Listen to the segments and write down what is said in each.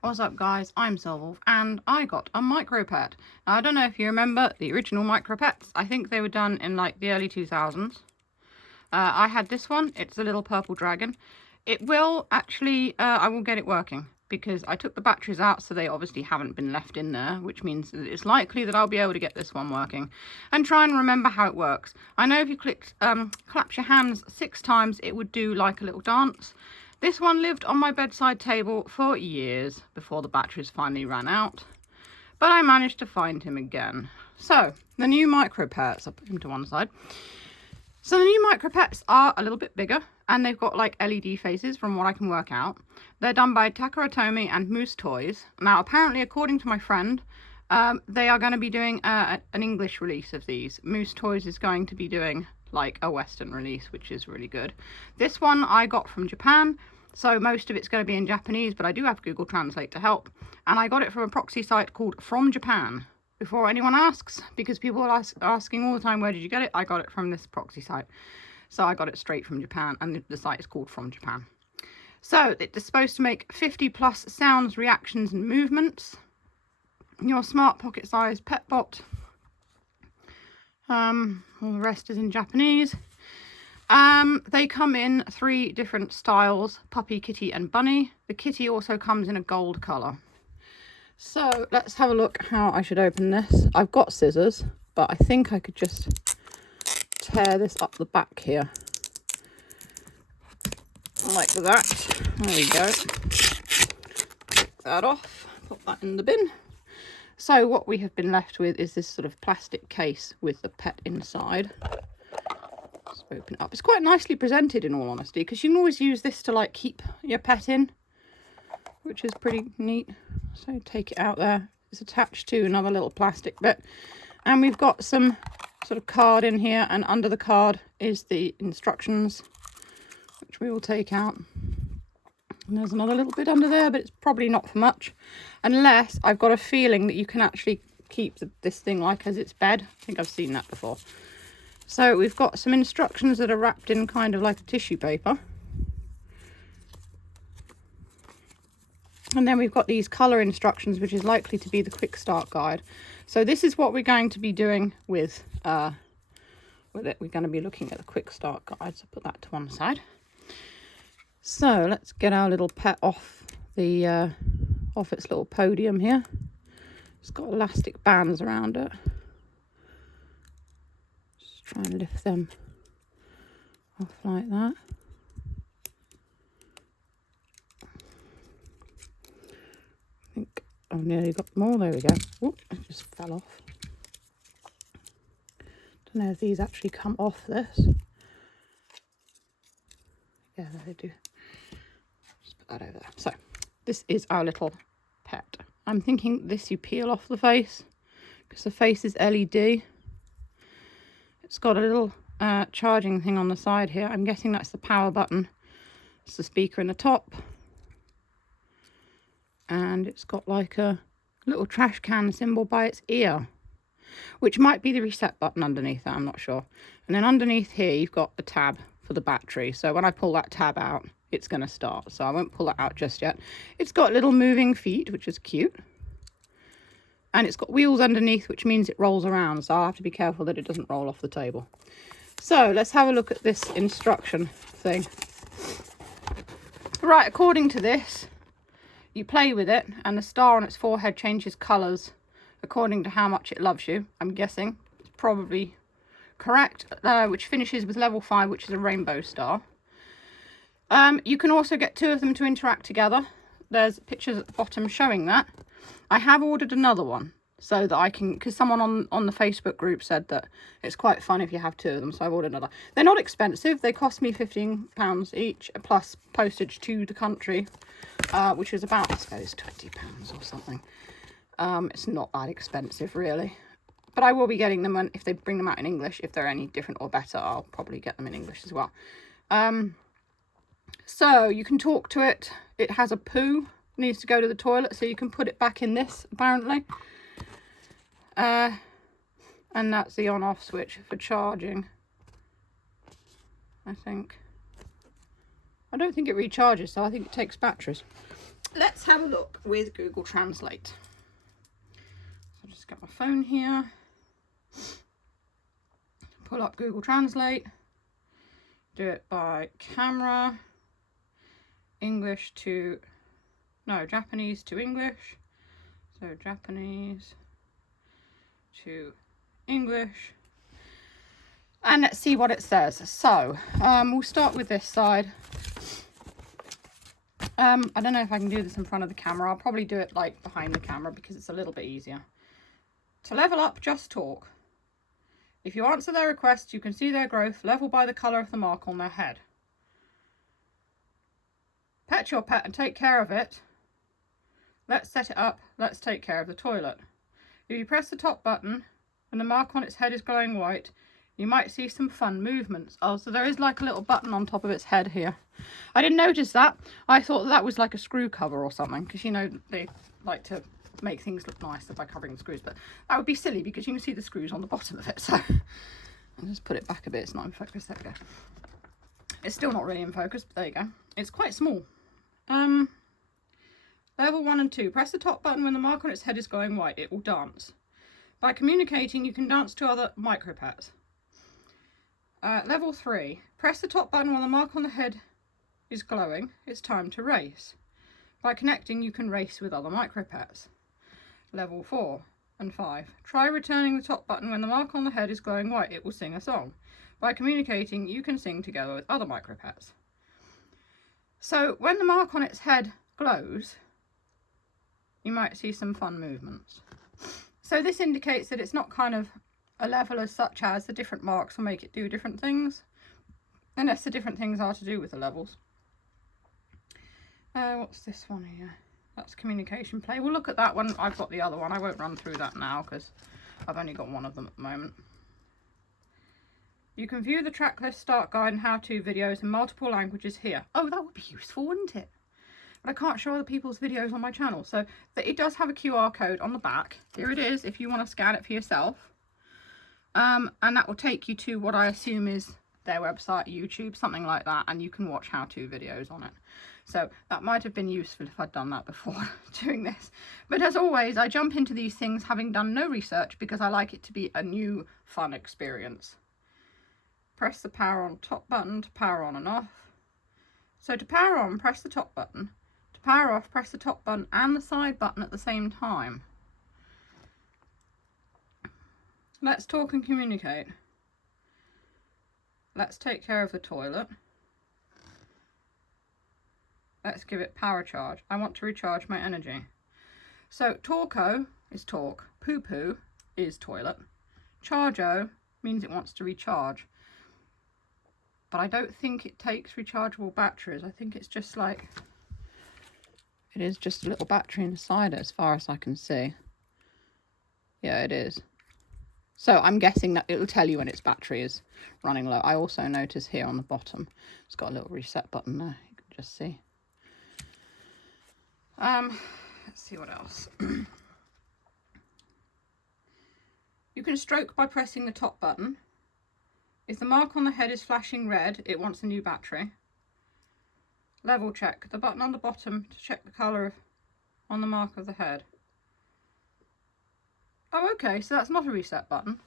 What's up guys, I'm Silverwolf and I got a Micropet. Now I don't know if you remember the original Micropets. I think they were done in like the early 2000s. I had this one, it's a little purple dragon. It will actually, I will get it working because I took the batteries out, so they obviously haven't been left in there, which means that it's likely that I'll be able to get this one working and try and remember how it works. I know if you clap your hands 6 times, it would do like a little dance. This one lived on my bedside table for years before the batteries finally ran out, but I managed to find him again. So, the new Micropets, I'll put him to one side. So the new Micropets are a little bit bigger, and they've got like LED faces from what I can work out. They're done by Takara Tomy and Moose toys. Now, apparently, according to my friend, they are going to be doing an English release of these. Moose Toys is going to be doing like a Western release, which is really good. This one I got from Japan, so most of it's going to be in Japanese, but I do have Google Translate to help. And I got it from a proxy site called From Japan. Before anyone asks, because people are asking all the time, where did you get it? I got it from this proxy site. So I got it straight from Japan, and the site is called From Japan. So it's supposed to make 50 plus sounds, reactions and movements. Your smart pocket-sized pet bot. All the rest is in Japanese. They come in 3 different styles: puppy, kitty and bunny. The kitty also comes in a gold colour. So let's have a look how I should open this. I've got scissors, but I think I could just tear this up the back here. Like that. There we go. Take that off, put that in the bin. So what we have been left with is this sort of plastic case with the pet inside. Let's open it up. It's quite nicely presented, in all honesty, because you can always use this to like keep your pet in, which is pretty neat. So take it out there. It's attached to another little plastic bit. And we've got some sort of card in here, and under the card is the instructions, which we will take out. And there's another little bit under there, but it's probably not for much, unless I've got a feeling that you can actually keep this thing like as its bed. I think I've seen that before. So we've got some instructions that are wrapped in kind of like a tissue paper. And then we've got these colour instructions, which is likely to be the quick start guide. So this is what we're going to be doing with it. We're going to be looking at the quick start guide, so put that to one side. So let's get our little pet off the off its little podium here. It's got elastic bands around it. Just try and lift them off like that. I think I've nearly got them all. There we go. Oop, it just fell off. Don't know if these actually come off this. Yeah, they do. Just put that over there. So this is our little pet. I'm thinking this you peel off the face, because the face is LED. It's got a little charging thing on the side here. I'm guessing that's the power button. It's the speaker in the top. And it's got like a little trash can symbol by its ear, which might be the reset button underneath that, I'm not sure. And then underneath here you've got the tab for the battery, so when I pull that tab out it's going to start, so I won't pull that out just yet. It's got little moving feet, which is cute, and it's got wheels underneath, which means it rolls around, so I'll have to be careful that it doesn't roll off the table. So let's have a look at this instruction thing. Right, according to this, you play with it and the star on its forehead changes colours according to how much it loves you. I'm guessing it's probably correct, which finishes with level 5, which is a rainbow star. You can also get 2 of them to interact together. There's pictures at the bottom showing that. I have ordered another one so that I can, because someone on the Facebook group said that it's quite fun if you have 2 of them, so I've ordered another. They're not expensive. They cost me £15 each, plus postage to the country, which is about, I suppose, £20 or something. It's not that expensive, really. But I will be getting them, and if they bring them out in English, if they're any different or better, I'll probably get them in English as well. So you can talk to it. It has a poo, needs to go to the toilet, so you can put it back in this, apparently. And that's the on-off switch for charging, I think. I don't think it recharges, so I think it takes batteries. let's have a look with Google Translate. So I'll just get my phone here, pull up Google Translate, do it by camera, English to, no, Japanese to English. So Japanese to English. And let's see what it says. So we'll start with this side. I don't know if I can do this in front of the camera. I'll probably do it like behind the camera because it's a little bit easier. To level up, just talk. If you answer their request, you can see their growth level by the colour of the mark on their head. Pet your pet and take care of it. Let's set it up. Let's take care of the toilet. If you press the top button and the mark on its head is glowing white, you might see some fun movements. Oh, so there is like a little button on top of its head here. I didn't notice that. I thought that was like a screw cover or something, because you know they like to make things look nicer by covering the screws, but that would be silly because you can see the screws on the bottom of it. So I'll just put it back a bit. It's not in focus. There we go. It's still not really in focus, but there you go. It's quite small. Level 1 and 2. Press the top button when the mark on its head is glowing white. It will dance. By communicating, you can dance to other Micropets. Level 3. Press the top button when the mark on the head is glowing. It's time to race. By connecting, you can race with other Micropets. Level 4 and 5. Try returning the top button when the mark on the head is glowing white. It will sing a song. By communicating, you can sing together with other Micropets. So when the mark on its head glows, you might see some fun movements. So this indicates that it's not kind of a level as such as the different marks will make it do different things, unless the different things are to do with the levels. What's this one here? That's communication play. We'll look at that one. I've got the other one. I won't run through that now because I've only got one of them at the moment. You can view the track list, start guide and how-to videos in multiple languages here. Oh, that would be useful, wouldn't it? But I can't show other people's videos on my channel. So it does have a QR code on the back. Here it is if you want to scan it for yourself. And that will take you to what I assume is their website, YouTube, something like that. And you can watch how-to videos on it. So that might have been useful if I'd done that before doing this. But as always, I jump into these things having done no research because I like it to be a new, fun experience. Press the power on top button to power on and off. So to power on, press the top button. To power off, press the top button and the side button at the same time. Let's talk and communicate. Let's take care of the toilet. Let's give it power charge. I want to recharge my energy. So talko is talk. Poo poo is toilet. Chargo means it wants to recharge. But I don't think it takes rechargeable batteries. I think it's just like, it is just a little battery inside it as far as I can see. Yeah, it is. So I'm guessing that it'll tell you when its battery is running low. I also notice here on the bottom, it's got a little reset button there. You can just see. Let's see what else. You can stroke by pressing the top button. If the mark on the head is flashing red, it wants a new battery. Level check. The button on the bottom to check the colour on the mark of the head. Oh, okay, so that's not a reset button.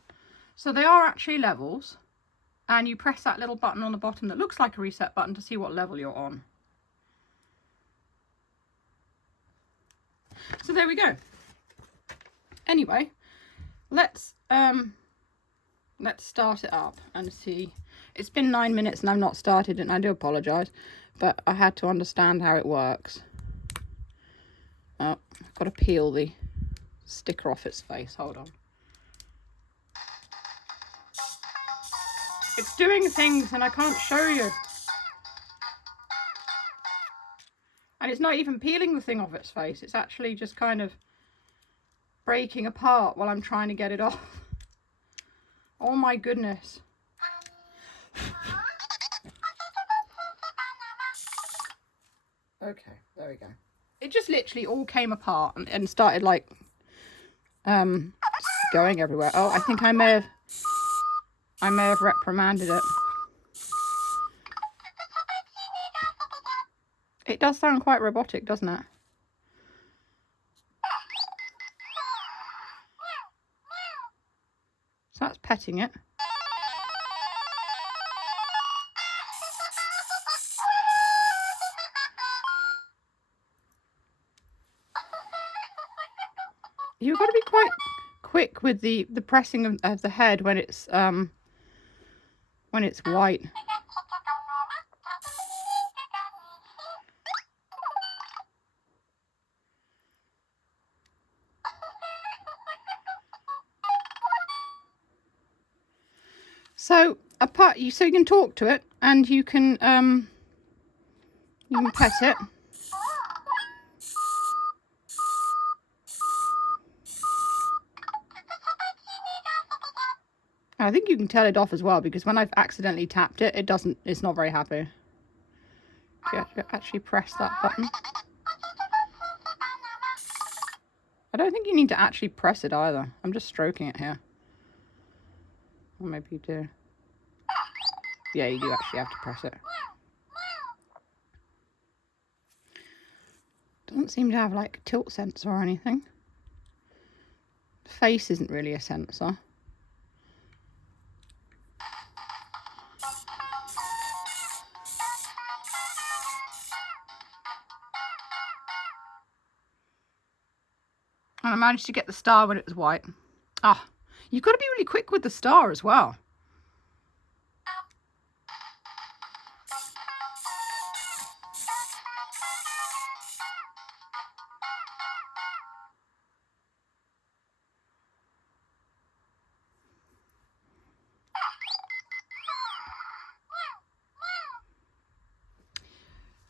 So they are actually levels. And you press that little button on the bottom that looks like a reset button to see what level you're on. So there we go. Anyway, let's start it up and see. It's been 9 minutes and I've not started it, and I do apologise, but I had to understand how it works. Oh, I've got to peel the sticker off its face. Hold on. It's doing things and I can't show you. And it's not even peeling the thing off its face. It's actually just kind of breaking apart while I'm trying to get it off. Oh my goodness. Okay, there we go. It just literally all came apart and started like going everywhere. Oh, I think I may have reprimanded it. It does sound quite robotic, doesn't it? So that's petting it. You've got to be quite quick with the pressing of the head when it's white. So so you can talk to it and you can pet it. I think you can tell it off as well, because when I've accidentally tapped it, it's not very happy. You have to actually press that button. I don't think you need to actually press it either. I'm just stroking it here. Or maybe you do. Yeah, you do actually have to press it. Doesn't seem to have like a tilt sensor or anything. The face isn't really a sensor. And I managed to get the star when it was white. Ah, you've got to be really quick with the star as well.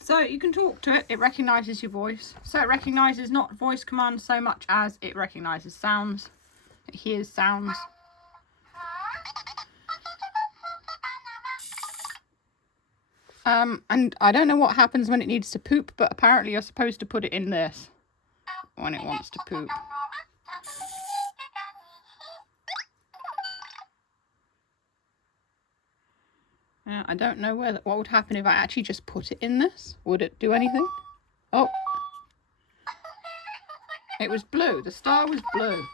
So you can talk to it, it recognises your voice. So it recognises not voice commands so much as it recognises sounds. It hears sounds. And I don't know what happens when it needs to poop, but apparently you're supposed to put it in this when it wants to poop. Yeah, I don't know what would happen if I actually just put it in this. Would it do anything? Oh. It was blue. The star was blue.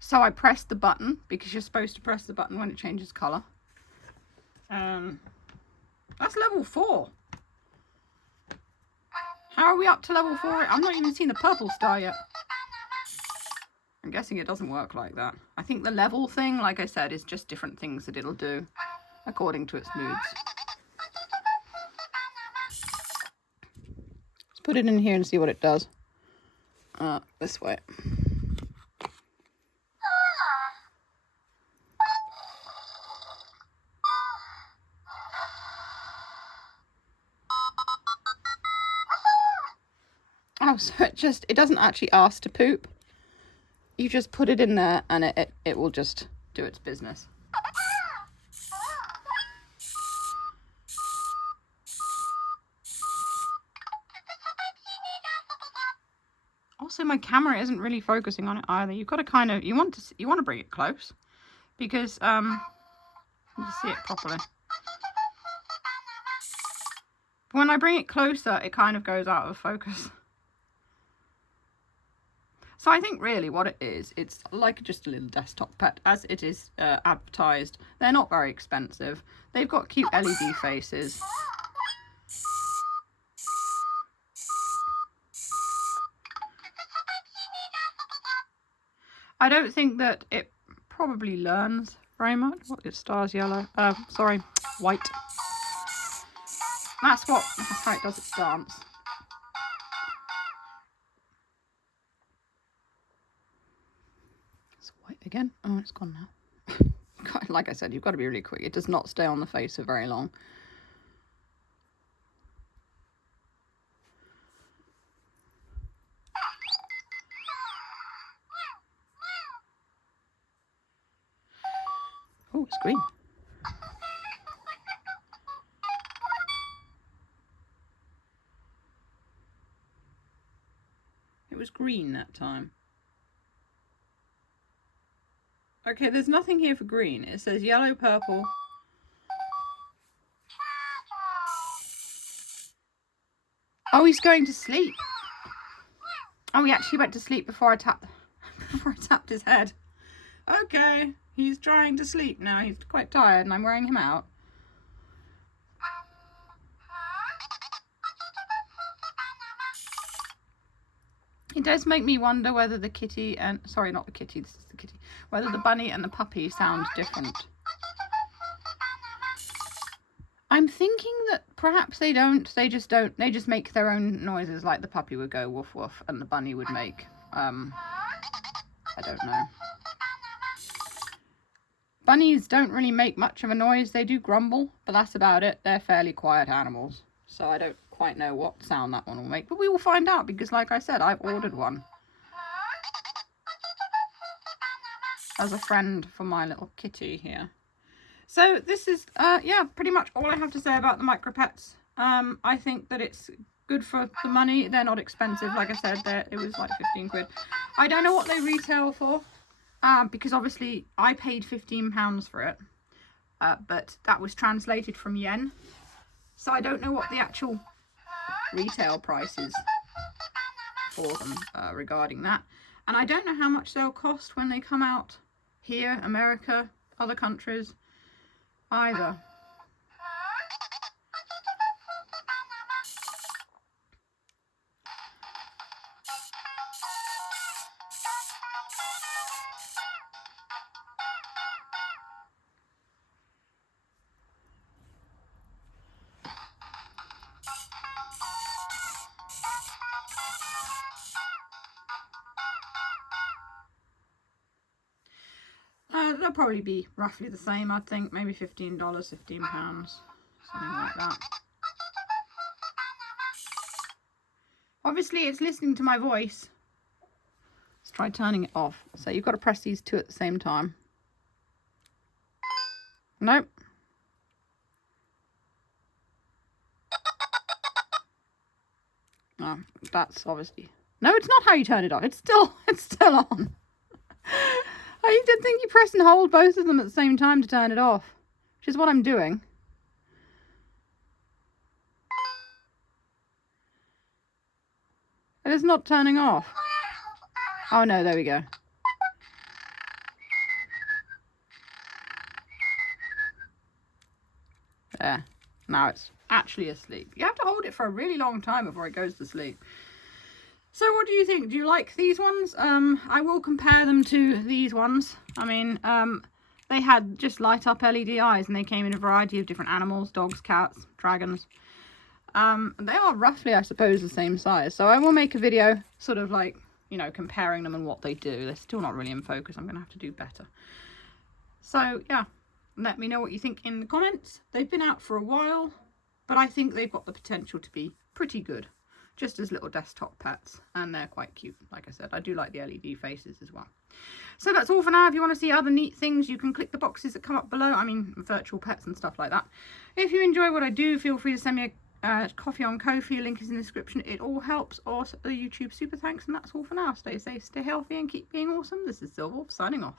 So I pressed the button, because you're supposed to press the button when it changes colour. That's level 4. How are we up to level 4? I've not even seen the purple star yet. I'm guessing it doesn't work like that. I think the level thing, like I said, is just different things that it'll do according to its moods. Let's put it in here and see what it does. This way. Oh, so it doesn't actually ask to poop. You just put it in there and it will just do its business. Also, my camera isn't really focusing on it either. You've got to kind of, you want to bring it close, because you see it properly. When I bring it closer, it kind of goes out of focus. So I think really what it is, it's like just a little desktop pet, as it is advertised. They're not very expensive. They've got cute LED faces. I don't think that it probably learns very much. What is star's yellow? Sorry, white. That's how it does its dance. It's white again. Oh, it's gone now. Like I said, you've got to be really quick. It does not stay on the face for very long. Oh, it's green. It was green that time. Okay, there's nothing here for green. It says yellow, purple. Oh, he's going to sleep. Oh, he actually went to sleep before I tapped his head. Okay, He's trying to sleep now. He's quite tired and I'm wearing him out. It does make me wonder whether the kitty and, sorry, not the kitty, this is the kitty, whether the bunny and the puppy sound different. I'm thinking that perhaps they don't, they just make their own noises, like the puppy would go woof woof and the bunny would make, I don't know. Bunnies don't really make much of a noise. They do grumble, but that's about it. They're fairly quiet animals. So I don't quite know what sound that one will make, but we will find out because, like I said, I've ordered one as a friend for my little kitty here. So this is, yeah, pretty much all I have to say about the Micropets. I think that it's good for the money. They're not expensive. Like I said, it was like 15 quid. I don't know what they retail for, because obviously I paid £15 for it, but that was translated from yen. So I don't know what the actual retail price is for them regarding that. And I don't know how much they'll cost when they come out here, America, other countries either. They'll probably be roughly the same, I think. Maybe $15, £15, something like that. Obviously, it's listening to my voice. Let's try turning it off. So you've got to press these two at the same time. Nope. Oh, that's obviously... No, it's not how you turn it off. It's still on. I did think you press and hold both of them at the same time to turn it off, which is what I'm doing. It is not turning off. Oh no, there we go. There. Now it's actually asleep. You have to hold it for a really long time before it goes to sleep. So what do you think? Do you like these ones? I will compare them to these ones. I mean, they had just light up LED eyes and they came in a variety of different animals, dogs, cats, dragons. They are roughly, I suppose, the same size. So I will make a video sort of like, you know, comparing them and what they do. They're still not really in focus. I'm going to have to do better. So yeah, let me know what you think in the comments. They've been out for a while, but I think they've got the potential to be pretty good. Just as little desktop pets, and they're quite cute. Like I said, I do like the LED faces as well. So that's all for now. If you want to see other neat things, you can click the boxes that come up below. I mean, virtual pets and stuff like that. If you enjoy what I do, feel free to send me a coffee on Ko-fi. Link is in the description. It all helps. Or the YouTube super thanks. And that's all for now. Stay safe, stay healthy, and keep being awesome. This is Silver signing off.